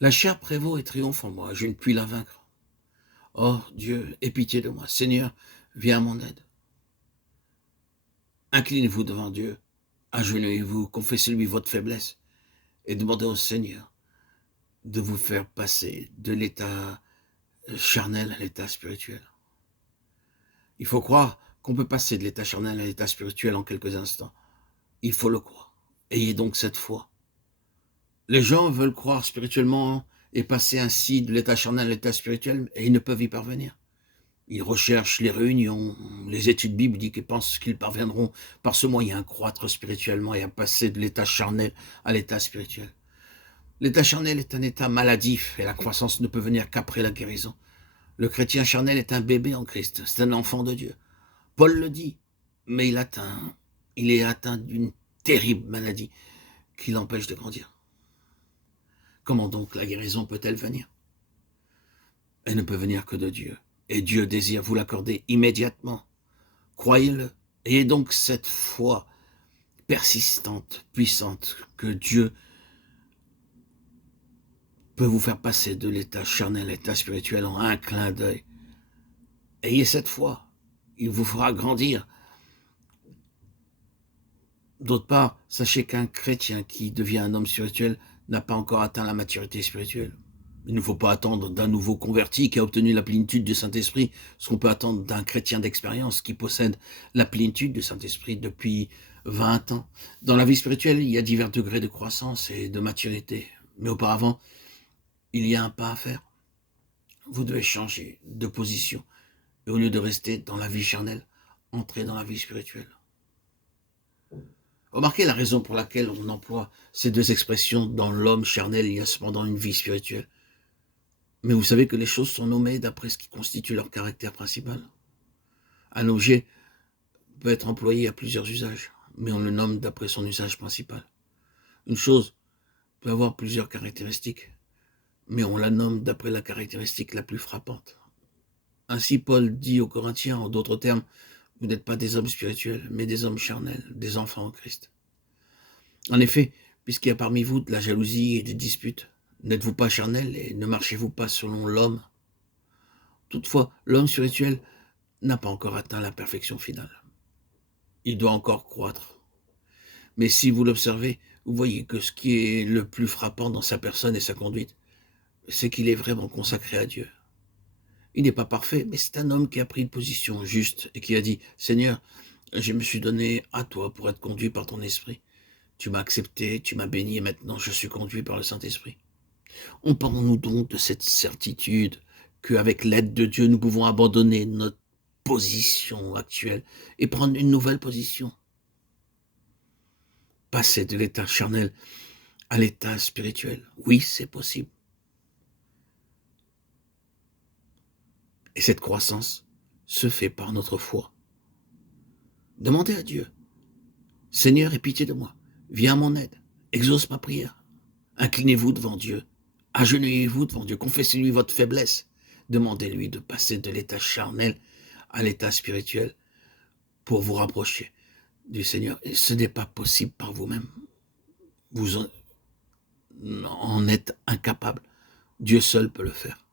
La chair prévaut et triomphe en moi, je ne puis la vaincre. Oh Dieu, aie pitié de moi. Seigneur, viens à mon aide. Inclinez-vous devant Dieu, agenouillez-vous, confessez-lui votre faiblesse et demandez au Seigneur de vous faire passer de l'état charnel à l'état spirituel. Il faut croire qu'on peut passer de l'état charnel à l'état spirituel en quelques instants. Il faut le croire. Ayez donc cette foi. Les gens veulent croire spirituellement et passer ainsi de l'état charnel à l'état spirituel et ils ne peuvent y parvenir. Ils recherchent les réunions, les études bibliques et pensent qu'ils parviendront par ce moyen à croître spirituellement et à passer de l'état charnel à l'état spirituel. L'état charnel est un état maladif et la croissance ne peut venir qu'après la guérison. Le chrétien charnel est un bébé en Christ, c'est un enfant de Dieu. Paul le dit, mais il est atteint d'une terrible maladie qui l'empêche de grandir. Comment donc la guérison peut-elle venir? Elle ne peut venir que de Dieu. Et Dieu désire vous l'accorder immédiatement. Croyez-le. Ayez donc cette foi persistante, puissante, que Dieu peut vous faire passer de l'état charnel à l'état spirituel en un clin d'œil. Ayez cette foi. Il vous fera grandir. D'autre part, sachez qu'un chrétien qui devient un homme spirituel n'a pas encore atteint la maturité spirituelle. Il ne faut pas attendre d'un nouveau converti qui a obtenu la plénitude du Saint-Esprit ce qu'on peut attendre d'un chrétien d'expérience qui possède la plénitude du Saint-Esprit depuis 20 ans. Dans la vie spirituelle, il y a divers degrés de croissance et de maturité. Mais auparavant, il y a un pas à faire. Vous devez changer de position. Et au lieu de rester dans la vie charnelle, entrez dans la vie spirituelle. Remarquez la raison pour laquelle on emploie ces deux expressions. Dans l'homme charnel, il y a cependant une vie spirituelle. Mais vous savez que les choses sont nommées d'après ce qui constitue leur caractère principal. Un objet peut être employé à plusieurs usages, mais on le nomme d'après son usage principal. Une chose peut avoir plusieurs caractéristiques, mais on la nomme d'après la caractéristique la plus frappante. Ainsi, Paul dit aux Corinthiens, en d'autres termes, vous n'êtes pas des hommes spirituels, mais des hommes charnels, des enfants en Christ. En effet, puisqu'il y a parmi vous de la jalousie et des disputes, n'êtes-vous pas charnels et ne marchez-vous pas selon l'homme? Toutefois, l'homme spirituel n'a pas encore atteint la perfection finale. Il doit encore croître. Mais si vous l'observez, vous voyez que ce qui est le plus frappant dans sa personne et sa conduite, c'est qu'il est vraiment consacré à Dieu. Il n'est pas parfait, mais c'est un homme qui a pris une position juste et qui a dit « Seigneur, je me suis donné à toi pour être conduit par ton esprit. Tu m'as accepté, tu m'as béni et maintenant je suis conduit par le Saint-Esprit. » Emparons-nous donc de cette certitude qu'avec l'aide de Dieu, nous pouvons abandonner notre position actuelle et prendre une nouvelle position. Passer de l'état charnel à l'état spirituel. Oui, c'est possible. Et cette croissance se fait par notre foi. Demandez à Dieu, Seigneur, aie pitié de moi, viens à mon aide, exauce ma prière. Inclinez-vous devant Dieu, agenouillez-vous devant Dieu, confessez-lui votre faiblesse. Demandez-lui de passer de l'état charnel à l'état spirituel pour vous rapprocher du Seigneur. Et ce n'est pas possible par vous-même. Vous en êtes incapable. Dieu seul peut le faire.